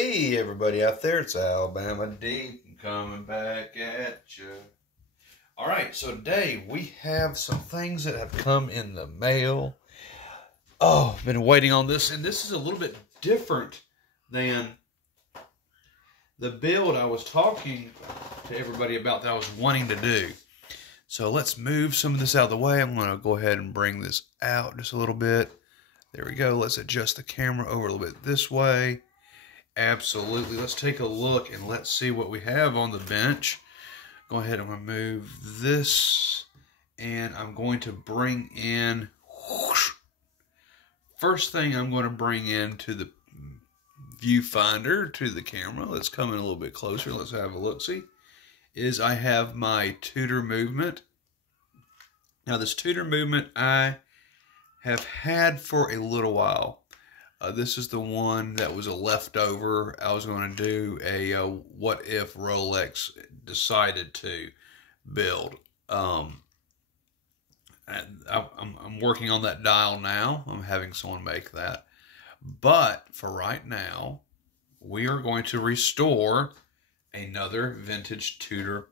Hey everybody out there, it's Alabama Deep coming back at you. Alright, so today we have some things that have come in the mail. Oh, I've been waiting on this, and this is a little bit different than the build I was talking to everybody about that I was wanting to do. So let's move some of this out of the way. I'm going to go ahead and bring this out just a little bit. There we go. Let's adjust the camera over a little bit this way. Absolutely. Let's take a look and let's see what we have on the bench. Go ahead and remove this, and I'm going to bring in, first thing I'm going to bring into the viewfinder to the camera. Let's come in a little bit closer. Let's have a look-see. Is I have my Tudor movement. Now this Tudor movement I have had for a little while. This is the one that was a leftover. I was going to do a what if Rolex decided to build. I'm working on that dial now. I'm having someone make that. But for right now, we are going to restore another vintage Tudor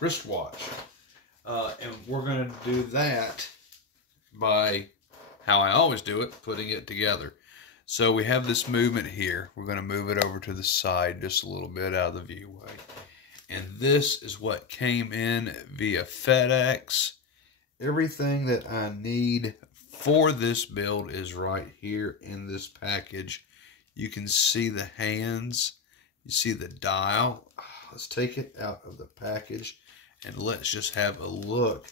wristwatch. And we're going to do that by how I always do it, putting it together. So we have this movement here. We're going to move it over to the side just a little bit out of the viewway. And this is what came in via FedEx. Everything that I need for this build is right here in this package. You can see the hands. You see the dial. Let's take it out of the package and let's just have a look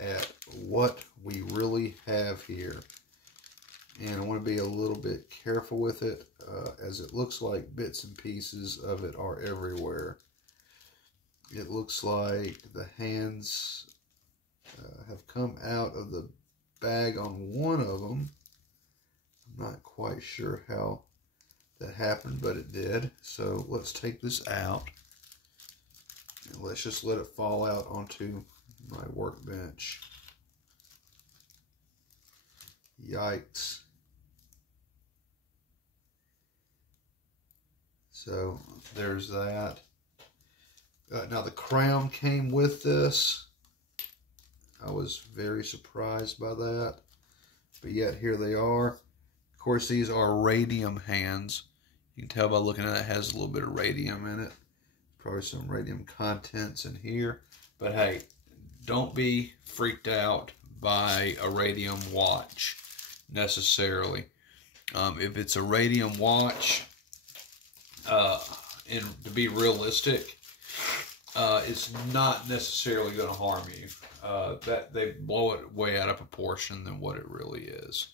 at what we really have here. And I want to be a little bit careful with it, as it looks like bits and pieces of it are everywhere. It looks like the hands have come out of the bag on one of them. I'm not quite sure how that happened, but it did. So let's take this out. And let's just let it fall out onto my workbench. Yikes. So there's that. Now the crown came with this. I was very surprised by that. But yet here they are. Of course, these are radium hands. You can tell by looking at it, it has a little bit of radium in it. Probably some radium contents in here. But hey, don't be freaked out by a radium watch necessarily. If it's a radium watch, and to be realistic, it's not necessarily going to harm you. That they blow it way out of proportion than what it really is,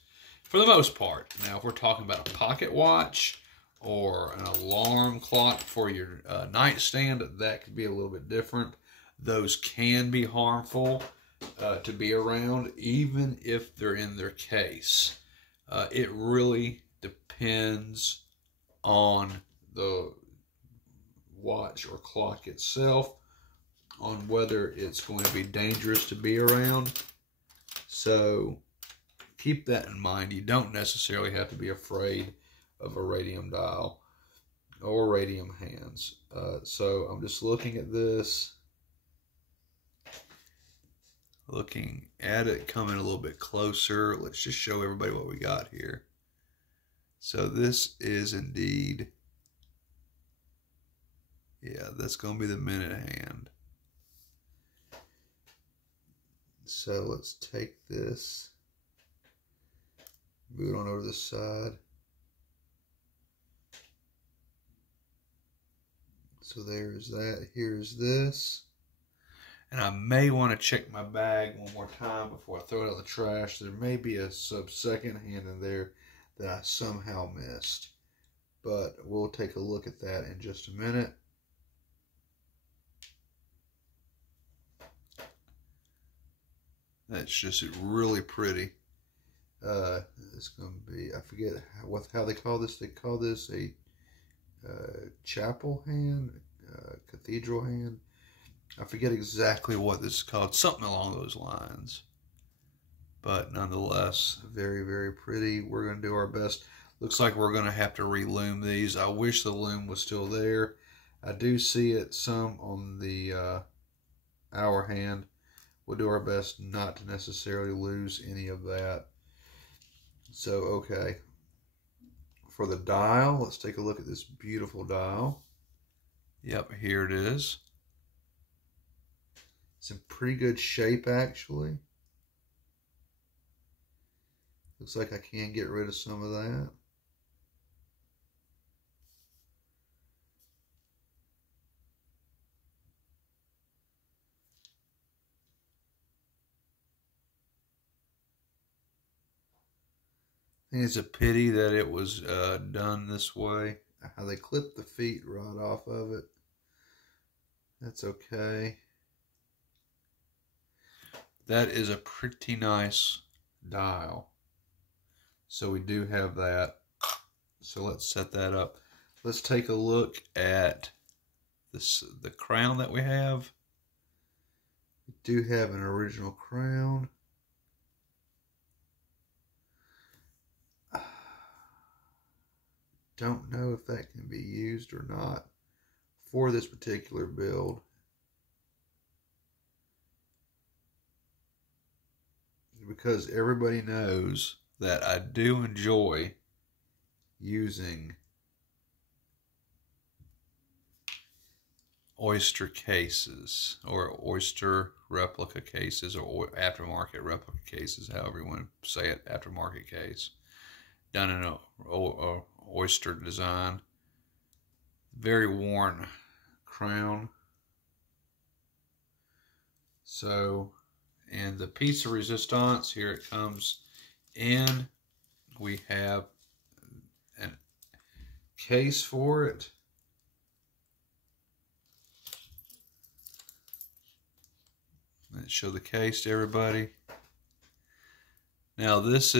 for the most part. Now, if we're talking about a pocket watch or an alarm clock for your nightstand, that could be a little bit different. Those can be harmful to be around, even if they're in their case. It really depends on the watch or clock itself, on whether it's going to be dangerous to be around. So keep that in mind. You don't necessarily have to be afraid of a radium dial or radium hands. So I'm just looking at this, looking at it, coming a little bit closer. Let's just show everybody what we got here. So this is indeed, yeah, that's going to be the minute hand. So let's take this, move it on over to the side. So there's that. Here's this. And I may want to check my bag one more time before I throw it out the trash. There may be a sub-second hand in there that I somehow missed. But we'll take a look at that in just a minute. That's just really pretty. It's going to be, I forget how they call this. They call this a chapel hand, cathedral hand. I forget exactly what this is called. Something along those lines. But nonetheless, very, very pretty. We're going to do our best. Looks like we're going to have to re-loom these. I wish the loom was still there. I do see it some on the hour hand. We'll do our best not to necessarily lose any of that. So, okay. For the dial, let's take a look at this beautiful dial. Yep, here it is. It's in pretty good shape, actually. Looks like I can get rid of some of that. I think it's a pity that it was done this way. How they clipped the feet right off of it. That's okay. That is a pretty nice dial. So we do have that. So let's set that up. Let's take a look at the crown that we have. We do have an original crown. Don't know if that can be used or not for this particular build. Because everybody knows that I do enjoy using oyster cases or oyster replica cases or aftermarket replica cases, however you want to say it, aftermarket case, done in a oyster design. Very worn crown. So, and the piece of resistance, here it comes in. We have a case for it. Let's show the case to everybody. Now this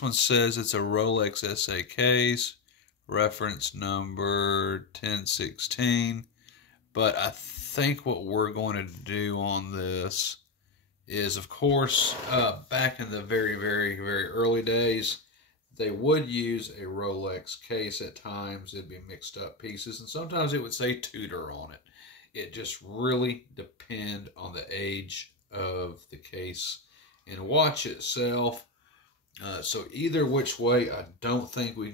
one says it's a Rolex SA case, reference number 1016. But I think what we're going to do on this is, of course, back in the very, very, very early days, they would use a Rolex case at times. It'd be mixed up pieces, and sometimes it would say Tudor on it. It just really depends on the age of the case and watch itself. So either which way, I don't think we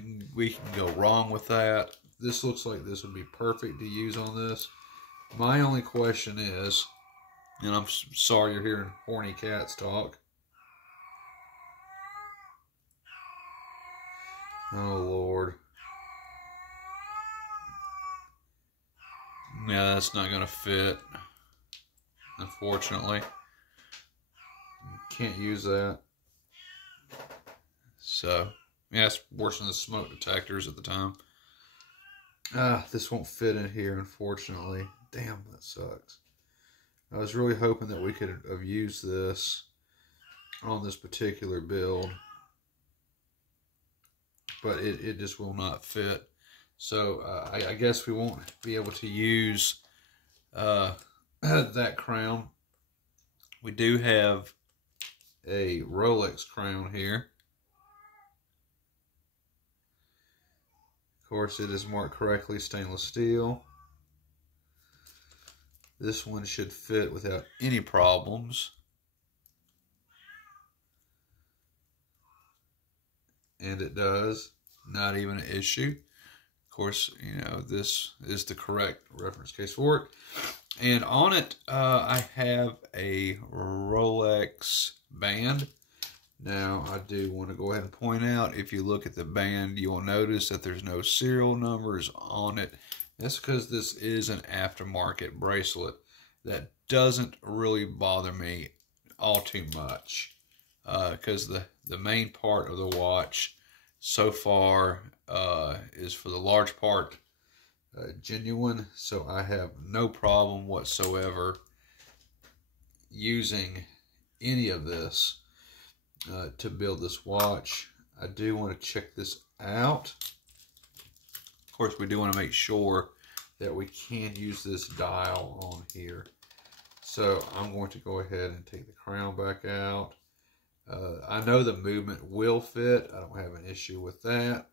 can go wrong with that. This looks like this would be perfect to use on this. My only question is, and I'm sorry you're hearing horny cats talk. Oh, Lord. Yeah, that's not going to fit, unfortunately. Can't use that. So, yeah, it's worse than the smoke detectors at the time. This won't fit in here, unfortunately. Damn, that sucks. I was really hoping that we could have used this on this particular build, but it just will not fit. So I guess we won't be able to use that crown. We do have a Rolex crown here. Of course, it is marked correctly, stainless steel. This one should fit without any problems. And it does. Not even an issue. Of course, you know, this is the correct reference case for it. And on it, I have a Rolex band. Now, I do want to go ahead and point out, if you look at the band, you will notice that there's no serial numbers on it. That's because this is an aftermarket bracelet. That doesn't really bother me all too much, because the main part of the watch so far is, for the large part, genuine. So I have no problem whatsoever using any of this to build this watch. I do want to check this out. Of course, we do want to make sure that we can use this dial on here. So I'm going to go ahead and take the crown back out. I know the movement will fit. I don't have an issue with that.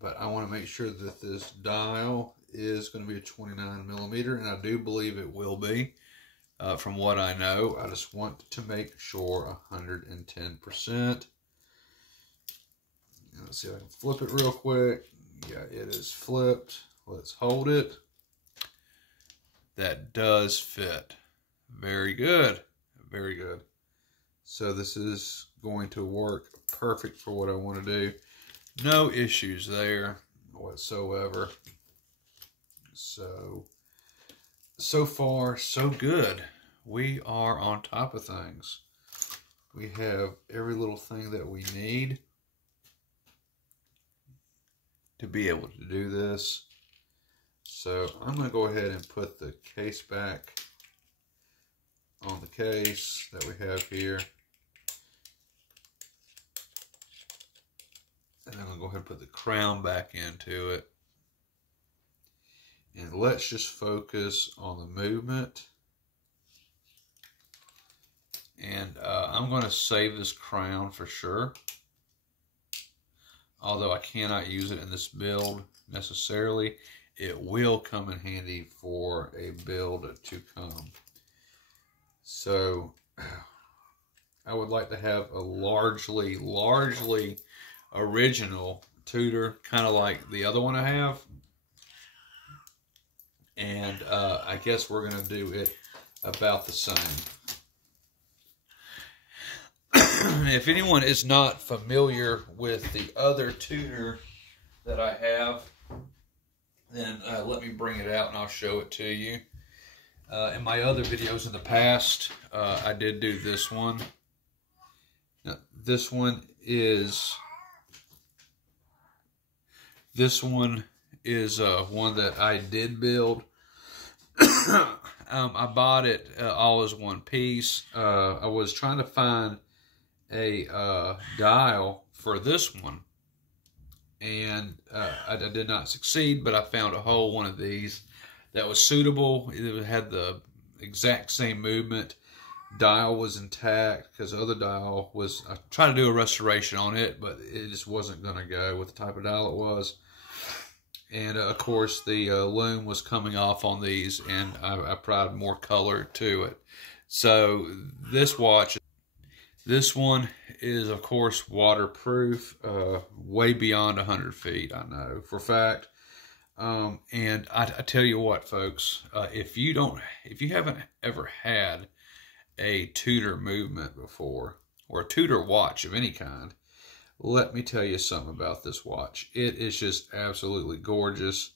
but I want to make sure that this dial is going to be a 29 millimeter, and I do believe it will be. From what I know, I just want to make sure 110%. Let's see if I can flip it real quick. Yeah, it is flipped. Let's hold it. That does fit. Very good. Very good. So this is going to work perfect for what I want to do. No issues there whatsoever. So far, so good. We are on top of things. We have every little thing that we need to be able to do this. So I'm going to go ahead and put the case back on the case that we have here. And I'm going to go ahead and put the crown back into it. And let's just focus on the movement. And I'm going to save this crown for sure. Although I cannot use it in this build necessarily, it will come in handy for a build to come. So I would like to have a largely original Tudor, kind of like the other one I have. And I guess we're going to do it about the same. If anyone is not familiar with the other Tudor that I have, then let me bring it out and I'll show it to you. In my other videos in the past, I did do this one. Now, this one is one that I did build. I bought it all as one piece. I was trying to find a dial for this one, and I did not succeed, but I found a whole one of these that was suitable. It had the exact same movement. Dial was intact because the other dial was, I tried to do a restoration on it, but it just wasn't going to go with the type of dial it was. And of course the loom was coming off on these, and I applied more color to it. So this watch, this one is of course waterproof, way beyond 100 feet, I know for a fact. And I tell you what, folks, if you haven't ever had a Tudor movement before, or a Tudor watch of any kind, let me tell you something about this watch. It is just absolutely gorgeous.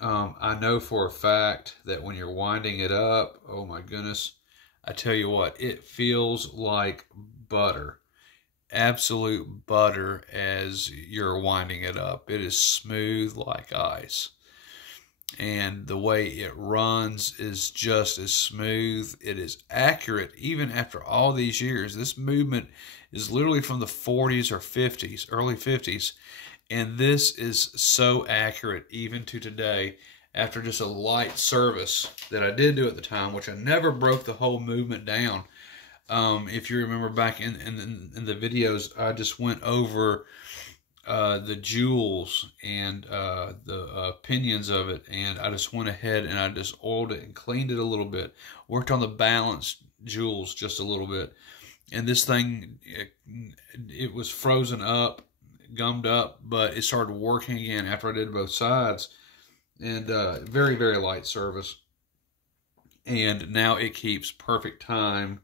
I know for a fact that when you're winding it up, oh my goodness, I tell you what, it feels like butter. Absolute butter as you're winding it up. It is smooth like ice. And the way it runs is just as smooth. It is accurate even after all these years. This movement is literally from the 40s or 50s, early 50s. And this is so accurate even to today after just a light service that I did do at the time, which I never broke the whole movement down. If you remember back in the videos, I just went over the jewels and the pinions of it, and I just went ahead and I just oiled it and cleaned it a little bit, worked on the balanced jewels just a little bit. And this thing, it was frozen up, gummed up, but it started working again after I did both sides. And very, very light service. And now it keeps perfect time.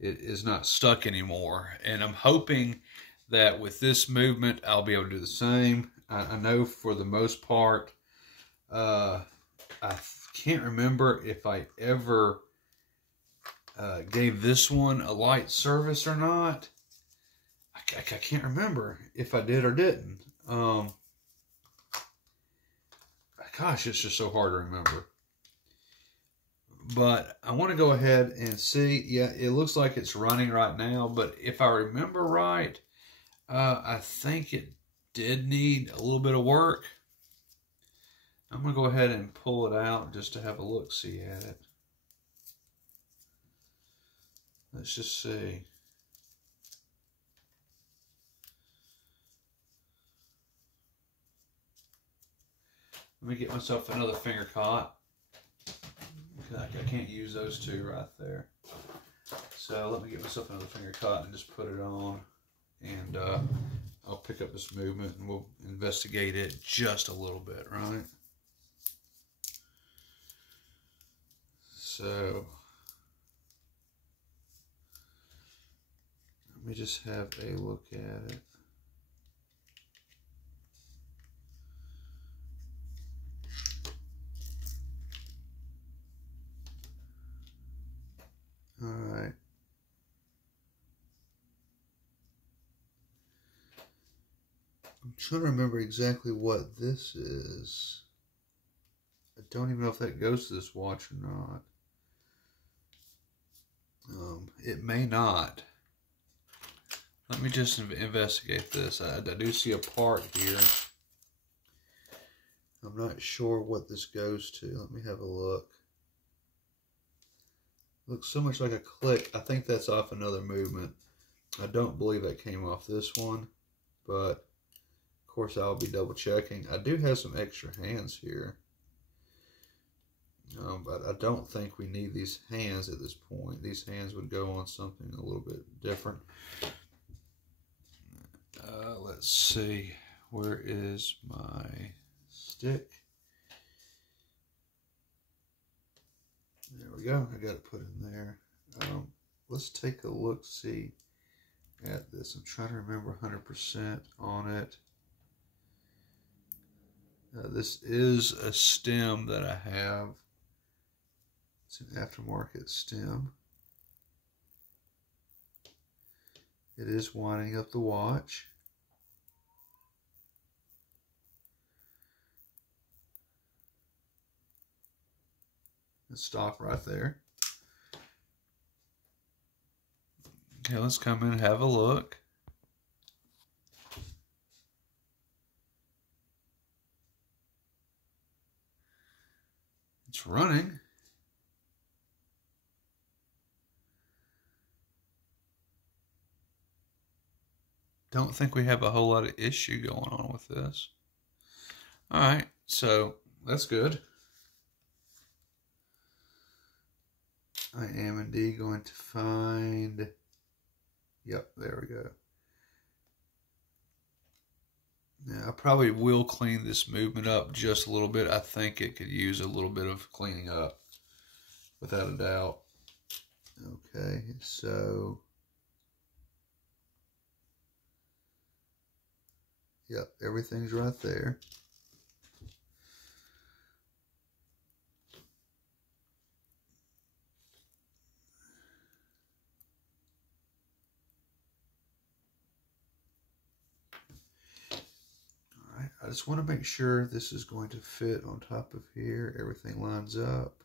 It is not stuck anymore. And I'm hoping that with this movement, I'll be able to do the same. I know for the most part, I can't remember if I ever gave this one a light service or not. I can't remember if I did or didn't. Gosh, it's just so hard to remember. But I want to go ahead and see. Yeah, it looks like it's running right now. But if I remember right, I think it did need a little bit of work. I'm going to go ahead and pull it out just to have a look-see at it. Let's just see. Let me get myself another finger caught. I can't use those two right there. So let me get myself another finger caught and just put it on. And I'll pick up this movement and we'll investigate it just a little bit, right? So let me just have a look at it. All right. I'm trying to remember exactly what this is. I don't even know if that goes to this watch or not. It may not. Let me just investigate this. I do see a part here. I'm not sure what this goes to. Let me have a look. Looks so much like a click. I think that's off another movement. I don't believe that came off this one, but of course I'll be double checking. I do have some extra hands here, but I don't think we need these hands at this point. These hands would go on something a little bit different. Let's see. Where is my stick? There we go. I got it put in there. Let's take a look-see at this. I'm trying to remember 100% on it. This is a stem that I have. It's an aftermarket stem. It is winding up the watch. Let's stop right there. Okay, let's come in and have a look. It's running. Don't think we have a whole lot of issue going on with this. All right, so that's good. I am indeed going to find, yep, there we go. Now, I probably will clean this movement up just a little bit. I think it could use a little bit of cleaning up, without a doubt. Okay, so, yep, everything's right there. I just want to make sure this is going to fit on top of here. Everything lines up.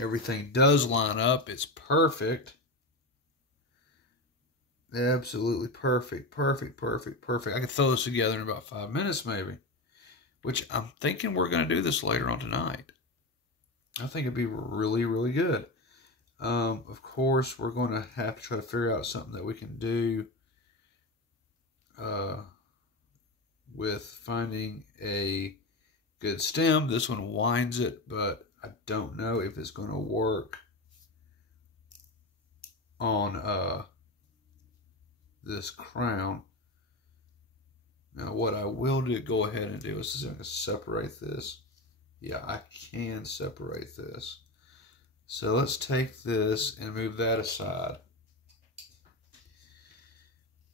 Everything does line up. It's perfect. Absolutely perfect. Perfect, perfect, perfect. I could throw this together in about 5 minutes maybe. Which I'm thinking we're going to do this later on tonight. I think it'd be really, really good. Of course, we're going to have to try to figure out something that we can do with finding a good stem. This one winds it, but I don't know if it's going to work on this crown. Now, what I will go ahead and do is I'm going to separate this. Yeah, I can separate this. So let's take this and move that aside.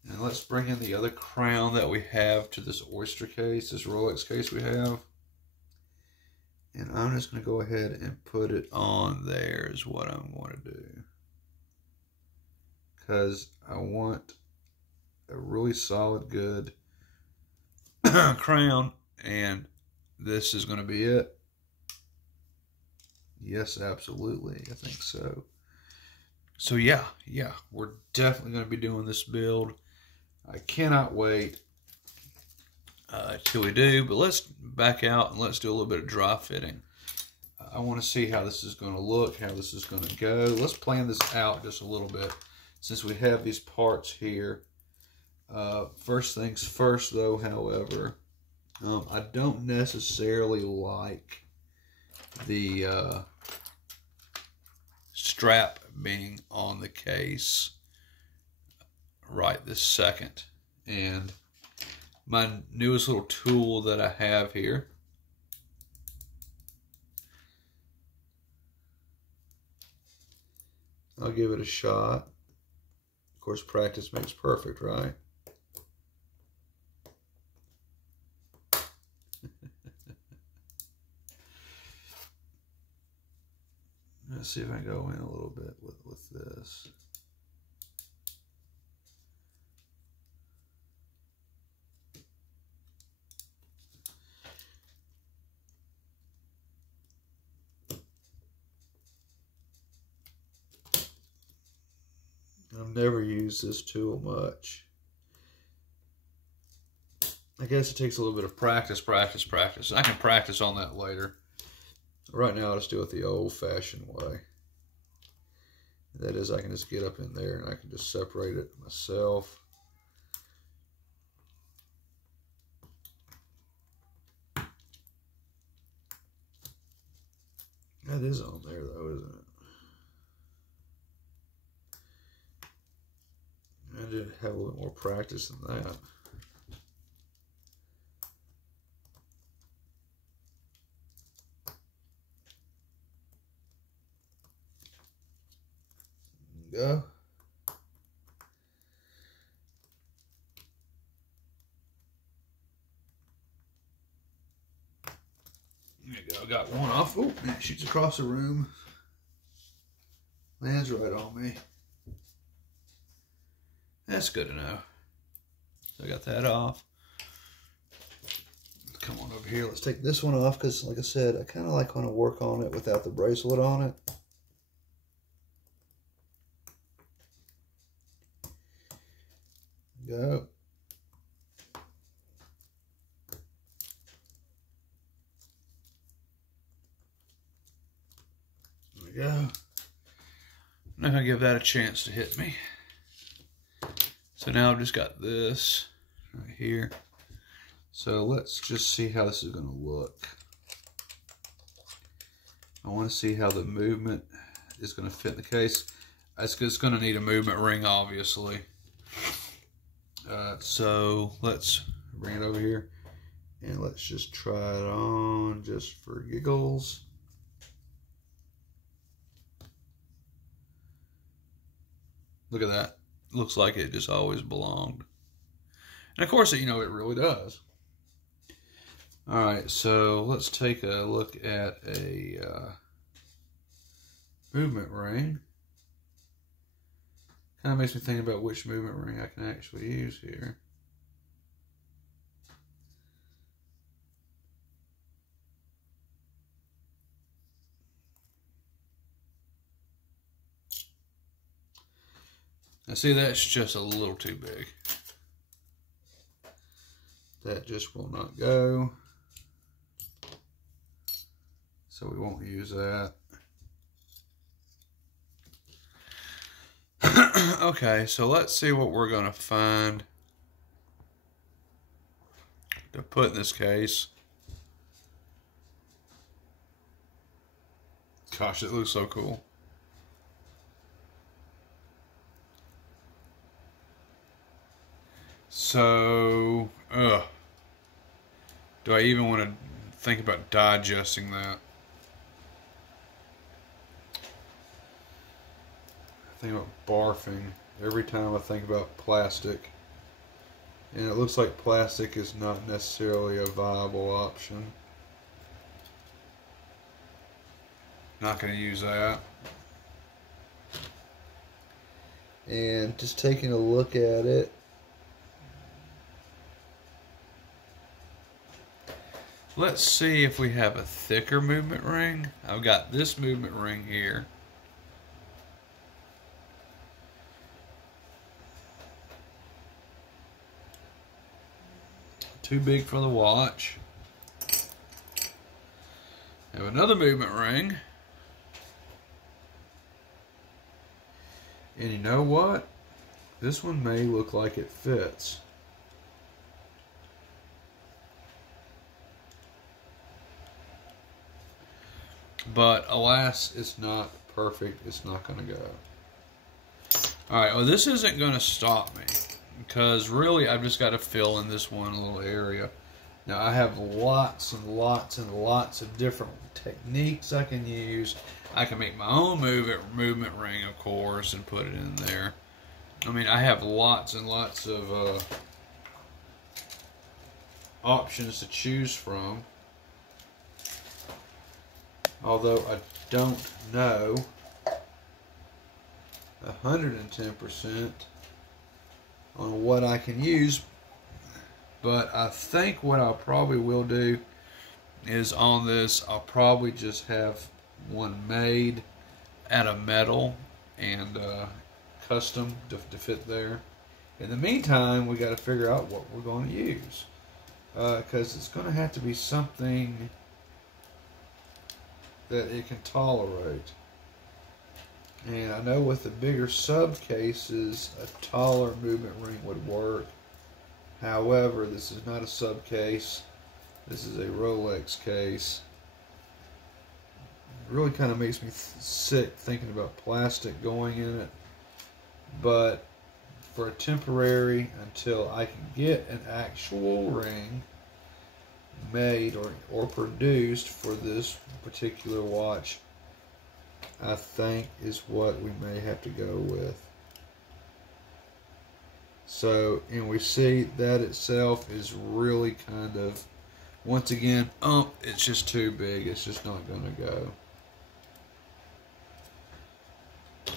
And let's bring in the other crown that we have to this oyster case, this Rolex case we have. And I'm just going to go ahead and put it on there is what I'm going to do. Because I want a really solid, good crown. And this is going to be it. Yes, absolutely. I think so. So yeah, we're definitely going to be doing this build. I cannot wait till we do, but let's back out and let's do a little bit of dry fitting. I want to see how this is going to look, how this is going to go. Let's plan this out just a little bit since we have these parts here. First things first, though, however, I don't necessarily like the strap being on the case right this second. And my newest little tool that I have here, I'll give it a shot. Of course, practice makes perfect, right? Let's see if I can go in a little bit with this. I've never used this tool much. I guess it takes a little bit of practice. I can practice on that later. Right now, I'll just do it the old-fashioned way. That is, I can just get up in there and I can just separate it myself. That is on there, though, isn't it? I did have a little more practice than that. Go. There you go. I got one off. Oh, man, it shoots across the room. Lands right on me. That's good to know. So I got that off. Come on over here. Let's take this one off because, like I said, I kind of like want to work on it without the bracelet on it. Go. There we go. Now I'm going to give that a chance to hit me. So now I've just got this right here. So let's just see how this is going to look. I want to see how the movement is going to fit in the case. It's going to need a movement ring, obviously. So let's bring it over here and let's just try it on just for giggles. Look at that. Looks like it just always belonged. And of course, you know, it really does. All right, so let's take a look at a movement ring. Kind of makes me think about which movement ring I can actually use here. Now see, that's just a little too big. That just will not go. So we won't use that. Okay, so let's see what we're going to find to put in this case. Gosh, it looks so cool. So, do I even want to think about digesting that? I think about barfing every time I think about plastic. And it looks like plastic is not necessarily a viable option. Not going to use that. And just taking a look at it. Let's see if we have a thicker movement ring. I've got this movement ring here. Too big for the watch. Have another movement ring. And you know what? This one may look like it fits. But alas, it's not perfect. It's not going to go. Alright, well this isn't going to stop me. Because really I've just got to fill in this one little area. Now I have lots and lots and lots of different techniques I can use. I can make my own movement ring, of course, and put it in there. I mean, I have lots and lots of options to choose from. Although I don't know 110% on what I can use. But I think what I probably will do is on this, I'll probably just have one made out of metal and custom to fit there. In the meantime, we got to figure out what we're going to use. Because it's going to have to be something that it can tolerate. And I know with the bigger sub cases, a taller movement ring would work. However, this is not a sub case. This is a Rolex case. It really kind of makes me sick thinking about plastic going in it. But for a temporary, until I can get an actual ring made or produced for this particular watch, I think is what we may have to go with. So, and we see that itself is really kind of, once again, it's just too big. It's just not going to go.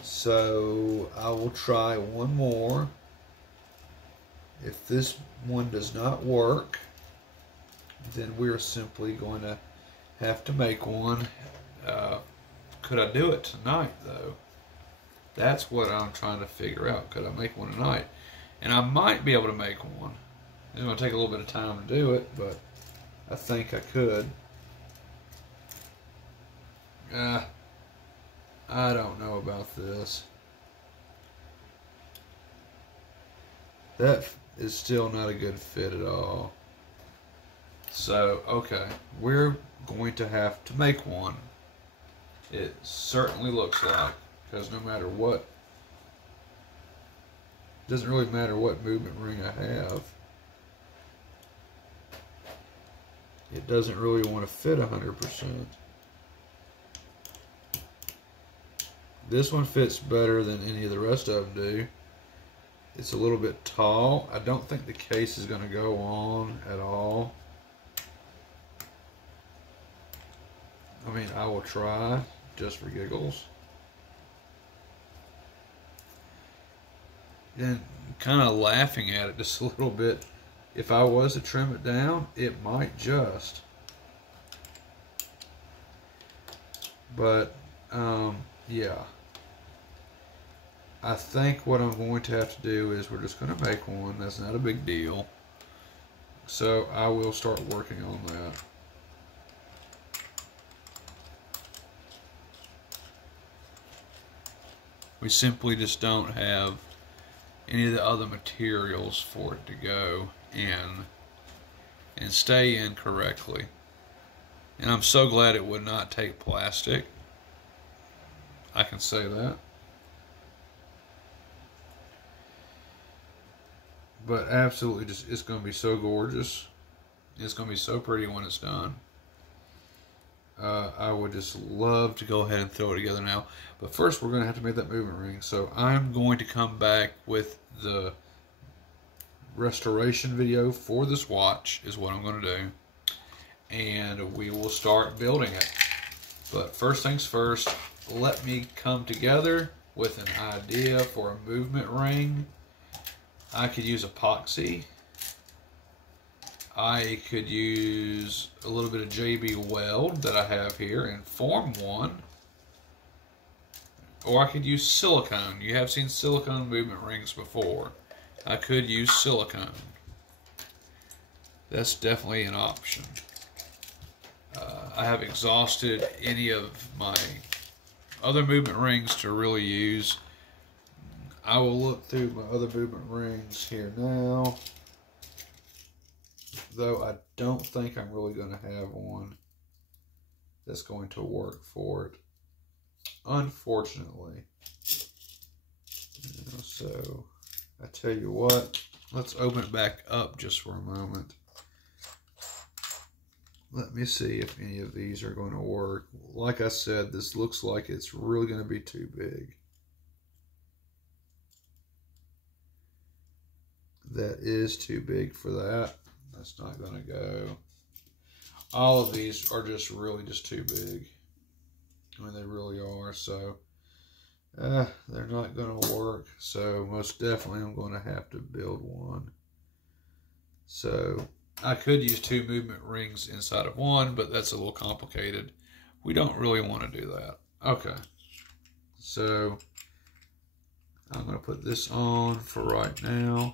So, I will try one more. If this one does not work, then we're simply going to have to make one. Could I do it tonight, though? That's what I'm trying to figure out. Could I make one tonight? And I might be able to make one. It's going to take a little bit of time to do it, but I think I could. I don't know about this. That is still not a good fit at all. So, okay, we're going to have to make one. It certainly looks like, because no matter what, it doesn't really matter what movement ring I have, it doesn't really want to fit 100%. This one fits better than any of the rest of them do. It's a little bit tall. I don't think the case is going to go on at all. I mean, I will try just for giggles. And kind of laughing at it just a little bit. If I was to trim it down, it might just. But, yeah. I think what I'm going to have to do is we're just going to make one. That's not a big deal. So I will start working on that. We simply just don't have any of the other materials for it to go in and stay in correctly. And I'm so glad it would not take plastic. I can say that. But absolutely, just it's going to be so gorgeous. It's going to be so pretty when it's done. I would just love to go ahead and throw it together now. But first, we're going to have to make that movement ring. So I'm going to come back with the restoration video for this watch is what I'm going to do. And we will start building it. But first things first, let me come together with an idea for a movement ring. I could use epoxy. I could use a little bit of JB Weld that I have here and form one. Or I could use silicone. You have seen silicone movement rings before. I could use silicone. That's definitely an option. I have exhausted any of my other movement rings to really use. I will look through my other movement rings here now. Though I don't think I'm really going to have one that's going to work for it, unfortunately. So I tell you what, let's open it back up just for a moment. Let me see if any of these are going to work. Like I said, this looks like it's really going to be too big. That is too big for that. That's not going to go. All of these are just really just too big. I mean, they really are. So they're not going to work. So most definitely I'm going to have to build one. So I could use 2 movement rings inside of one, but that's a little complicated. We don't really want to do that. Okay. So I'm going to put this on for right now.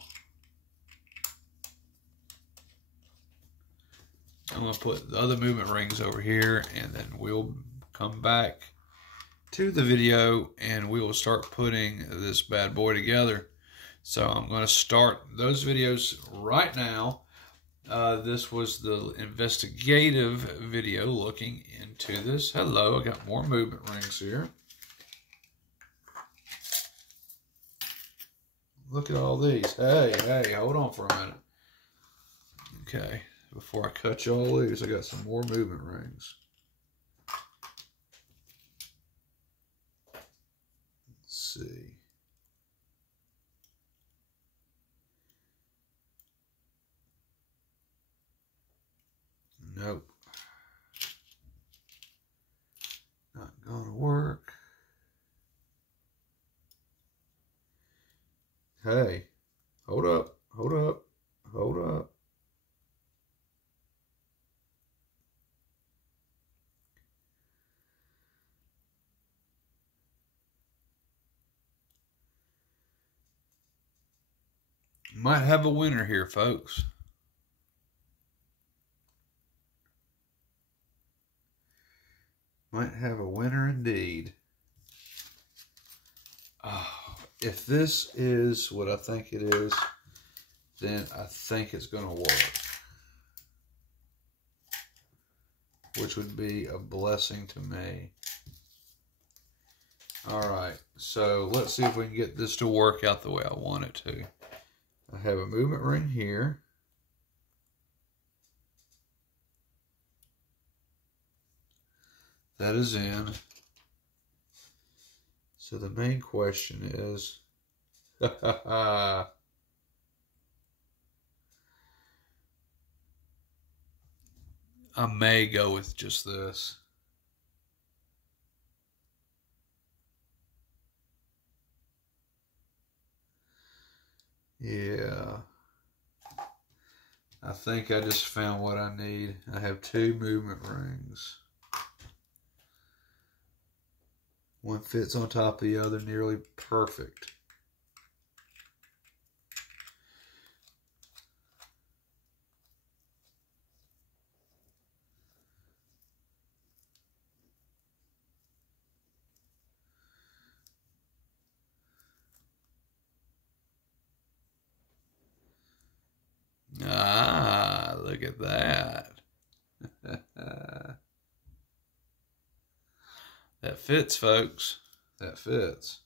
I'm going to put the other movement rings over here, and then we'll come back to the video and we will start putting this bad boy together. So I'm going to start those videos right now. This was the investigative video looking into this. Hello, I got more movement rings here. Look at all these. Hey, hold on for a minute. Okay, before I cut you all loose, I got some more movement rings. Let's see. Nope. Not gonna work. Hey, hold up. Might have a winner here, folks. Might have a winner indeed. Oh, if this is what I think it is, then I think it's going to work. Which would be a blessing to me. Alright, so let's see if we can get this to work out the way I want it to. I have a movement ring here. That is in. So the main question is, I may go with just this. Yeah. I think I just found what I need. I have 2 movement rings. One fits on top of the other nearly perfect. Ah, look at that. That fits, folks. That fits.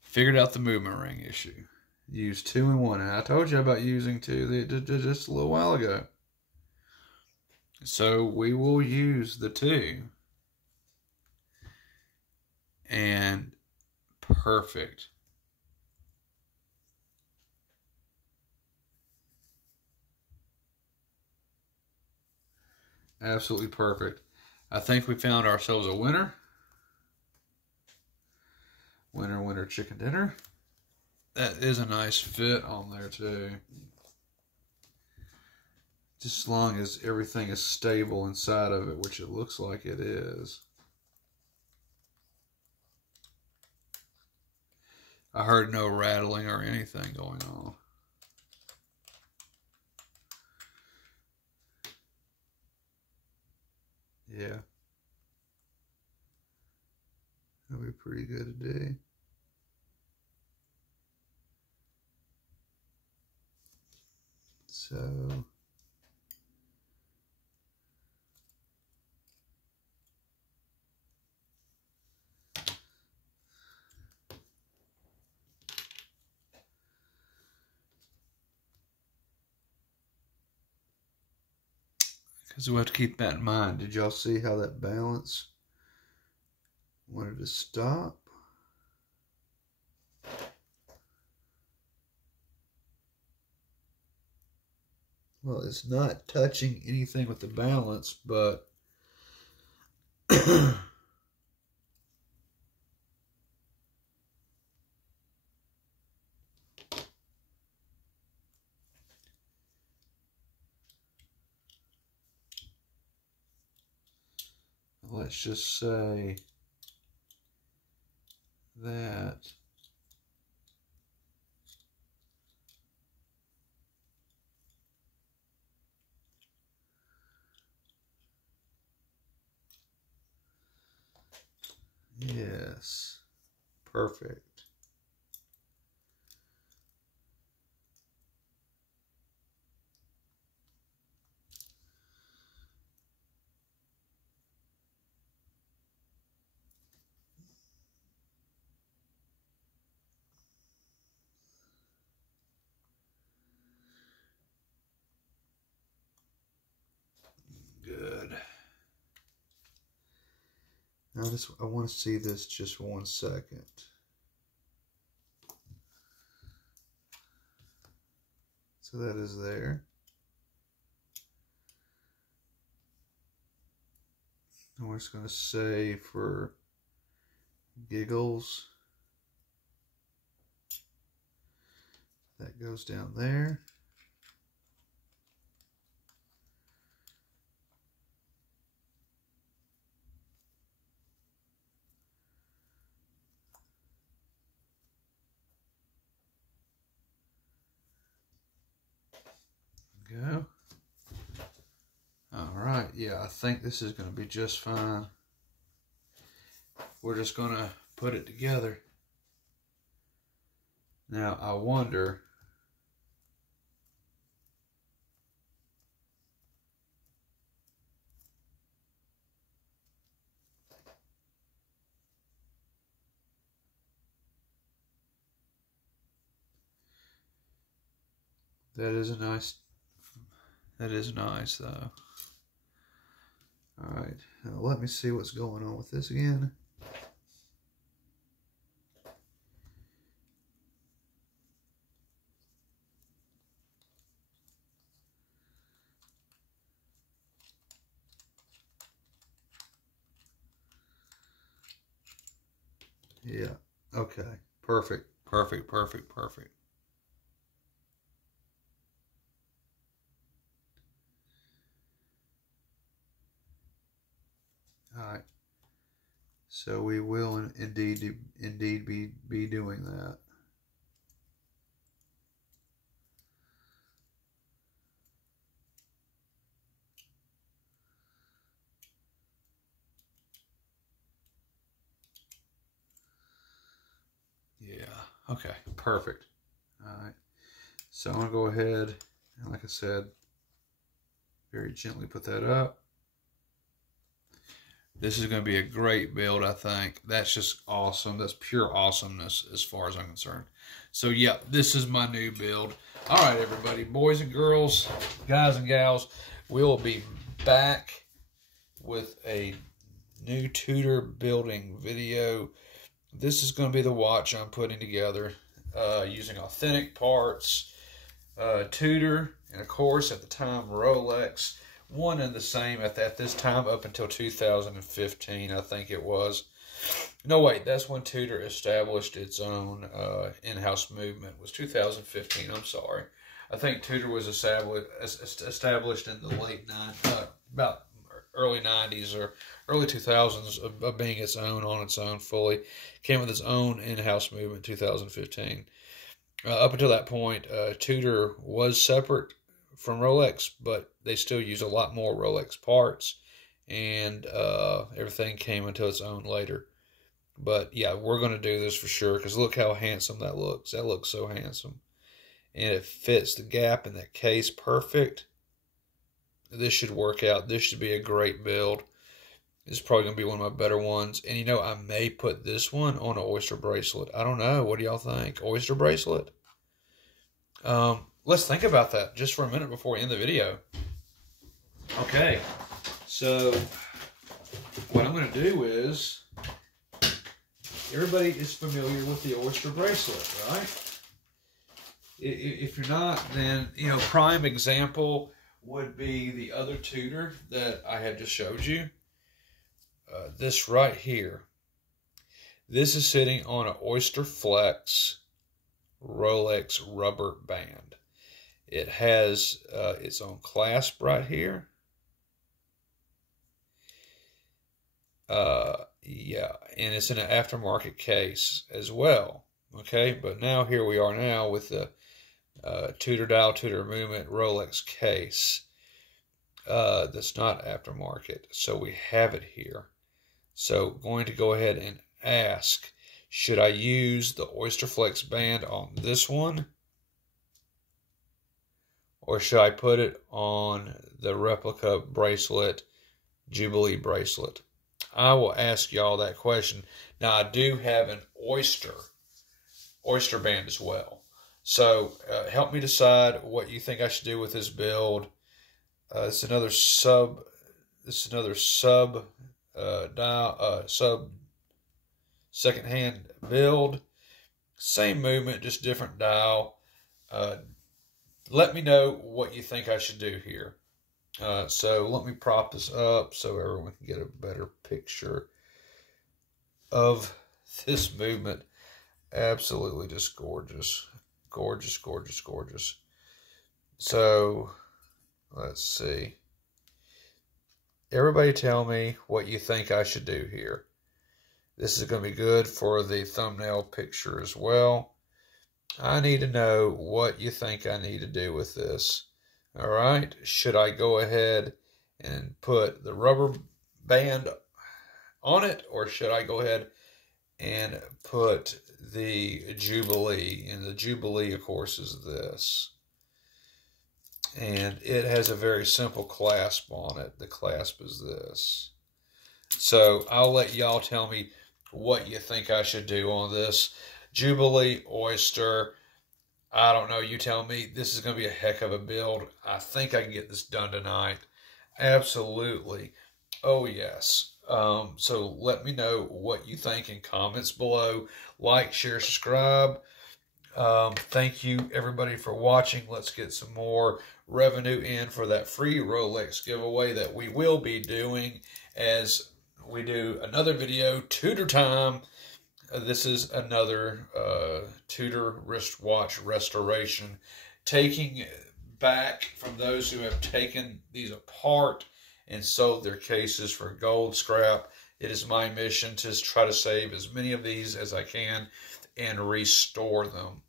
Figured out the movement ring issue. Use 2 in 1. And I told you about using 2 just a little while ago. So we will use the 2. And perfect. Absolutely perfect. I think we found ourselves a winner. Winner, winner, chicken dinner. That is a nice fit on there too. Just as long as everything is stable inside of it, which it looks like it is. I heard no rattling or anything going on. Yeah. That'll be pretty good today. so. Because we have to keep that in mind. Did y'all see how that balance wanted to stop? Well, it's not touching anything with the balance, but let's just say that yes, perfect. Good. Now I want to see this just 1 second. So that is there. And we're just going to say for giggles, that goes down there. Go. All right, yeah, I think this is going to be just fine. We're just going to put it together. Now, I wonder, that is nice though. All right, now let me see what's going on with this again. Yeah, okay, perfect. All right, so we will indeed be doing that. Yeah, okay, perfect. All right, so I'm gonna go ahead and, like I said, very gently put that up. This is going to be a great build, I think. That's just awesome. That's pure awesomeness as far as I'm concerned. So, yeah, this is my new build. All right, everybody, boys and girls, guys and gals, we will be back with a new Tudor building video. This is going to be the watch I'm putting together using authentic parts, Tudor, and, of course, at the time, Rolex. One and the same at this time up until 2015, I think it was. No, wait, that's when Tudor established its own in-house movement. Was 2015, I'm sorry. I think Tudor was established in the late about early 90s or early 2000s of being its own, on its own fully. Came with its own in-house movement 2015. Up until that point, Tudor was separate from Rolex, but they still use a lot more Rolex parts, and everything came into its own later. But yeah, we're going to do this for sure, because look how handsome that looks. That looks so handsome. and it fits the gap in that case perfect, this should work out. This should be a great build. This is probably going to be one of my better ones. And, you know, I may put this one on an oyster bracelet. I don't know. What do y'all think? Oyster bracelet? Let's think about that just for a minute before we end the video. Okay. So, what I'm going to do is, everybody is familiar with the oyster bracelet, right? If you're not, then, you know, prime example would be the other Tudor that I had just showed you. This right here. This is sitting on an Oyster Flex Rolex rubber band. It has its own clasp right here. Yeah, and it's in an aftermarket case as well. Okay, but now here we are now with the Tudor dial, Tudor movement Rolex case. That's not aftermarket, so we have it here. So going to go ahead and ask, should I use the Oyster Flex band on this one, or should I put it on the replica bracelet, Jubilee bracelet? I will ask y'all that question. Now, I do have an oyster band as well. So help me decide what you think I should do with this build. It's another sub second-hand build. Same movement, just different dial. Let me know what you think I should do here. So let me prop this up so everyone can get a better picture of this movement. Absolutely just gorgeous. Gorgeous, gorgeous, gorgeous. So, let's see. Everybody tell me what you think I should do here. This is going to be good for the thumbnail picture as well. I need to know what you think I need to do with this. All right. Should I go ahead and put the rubber band on it, or should I go ahead and put the Jubilee? And the Jubilee, of course, is this. And it has a very simple clasp on it. The clasp is this. So I'll let y'all tell me what you think I should do on this. Jubilee, oyster, I don't know. You tell me. This is going to be a heck of a build. I think I can get this done tonight. Absolutely. Oh, yes. So let me know what you think in comments below. Like, share, subscribe. Thank you, everybody, for watching. Let's get some more revenue in for that free Rolex giveaway that we will be doing as we do another video, Tudor time. This is another Tudor wristwatch restoration, taking back from those who have taken these apart and sold their cases for gold scrap. It is my mission to try to save as many of these as I can and restore them.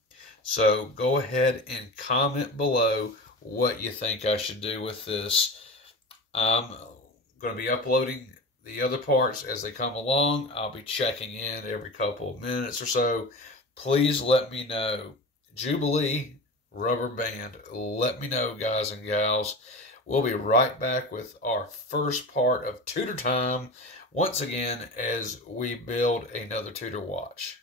So go ahead and comment below what you think I should do with this. I'm going to be uploading the other parts as they come along. I'll be checking in every couple of minutes or so. Please let me know. Jubilee rubber band. Let me know, guys and gals. We'll be right back with our first part of Tudor time once again as we build another Tudor watch.